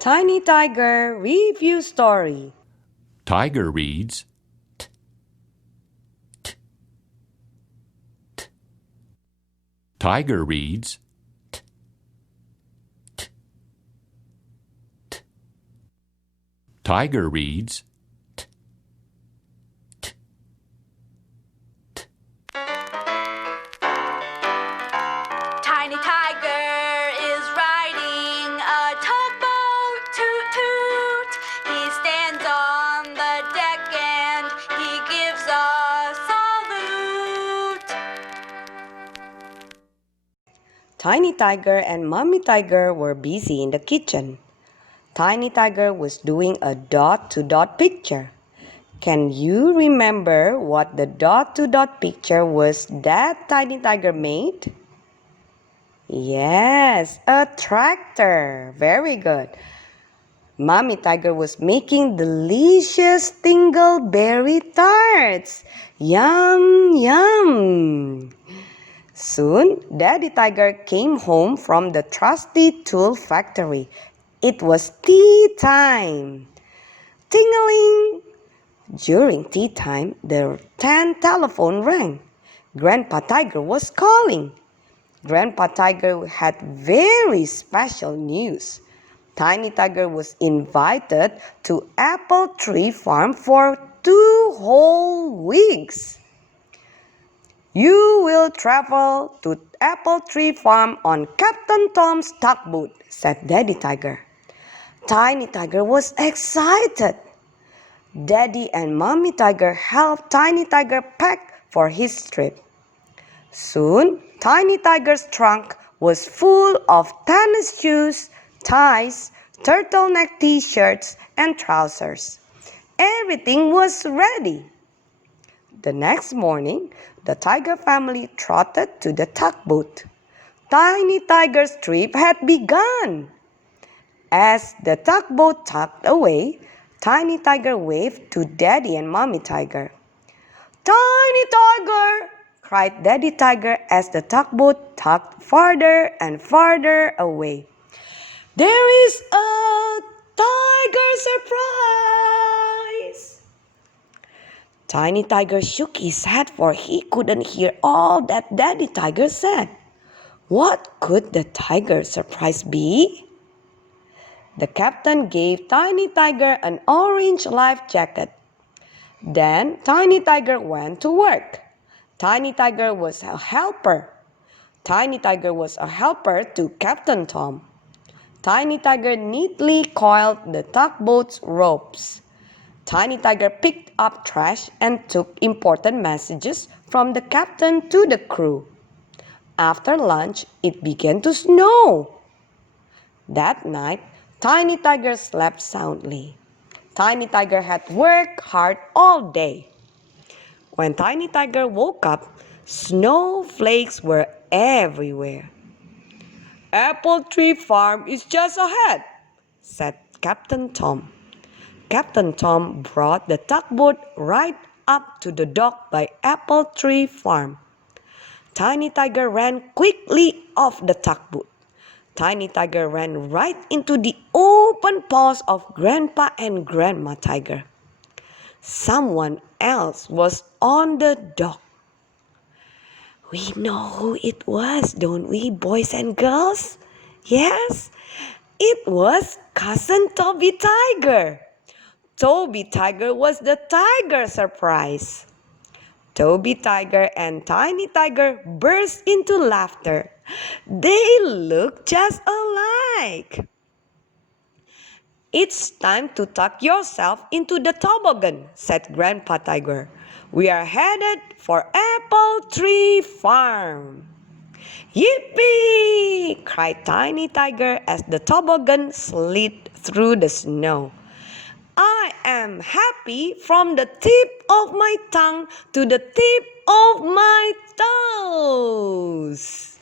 Tiny Tiger Review Story. Tiger reads t, t, t. Tiger reads t, t, t. Tiger reads t, t, t. Tiny Tiger is riding a tugboat, toot toot. He stands on the deck and he gives a salute. Tiny Tiger and Mommy Tiger were busy in the kitchen. Tiny Tiger was doing a dot-to-dot picture. Can you remember what the dot-to-dot picture was that Tiny Tiger made? Yes, a tractor. Very good. Mommy Tiger was making delicious dingleberry tarts. Yum, yum. Soon, Daddy Tiger came home from the trusty tool factory. It was tea time. Ting-a-ling! During tea time, the telephone rang. Grandpa Tiger was calling. Grandpa Tiger had very special news. Tiny Tiger was invited to Apple Tree Farm for 2 whole weeks. You will travel to Apple Tree Farm on Captain Tom's tugboat, said Daddy Tiger. Tiny Tiger was excited. Daddy and Mommy Tiger helped Tiny Tiger pack for his trip. Soon, Tiny Tiger's trunk was full of tennis shoes, ties, turtleneck t-shirts, and trousers. Everything was ready. The next morning, the Tiger family trotted to the tugboat. Tiny Tiger's trip had begun. As the tugboat tugged away, Tiny Tiger waved to Daddy and Mommy Tiger. "Tiny Tiger!" cried Daddy Tiger as the tugboat tugged farther and farther away. "There is a tiger surprise!" Tiny Tiger shook his head for he couldn't hear all that Daddy Tiger said. What could the tiger surprise be? The captain gave Tiny Tiger an orange life jacket. Then Tiny Tiger went to work. Tiny Tiger was a helper. Tiny Tiger was a helper to Captain Tom. Tiny Tiger neatly coiled the tugboat's ropes. Tiny Tiger picked up trash and took important messages from the captain to the crew. After lunch, it began to snow. That night, Tiny Tiger slept soundly. Tiny Tiger had worked hard all day. When Tiny Tiger woke up, snowflakes were everywhere. "Apple Tree Farm is just ahead," said Captain Tom. Captain Tom brought the tugboat right up to the dock by Apple Tree Farm. Tiny Tiger ran quickly off the tugboat. Tiny Tiger ran right into the open paws of Grandpa and Grandma Tiger. Someone else was on the dock. We know who it was, don't we, boys and girls? Yes, it was Cousin Toby Tiger. Toby Tiger was the tiger surprise. Toby Tiger and Tiny Tiger burst into laughter. They looked just alike. "It's time to tuck yourself into the toboggan," said Grandpa Tiger. "We are headed for Apple Tree Farm." "Yippee!" cried Tiny Tiger as the toboggan slid through the snow. "I am happy from the tip of my tongue to the tip of my toes."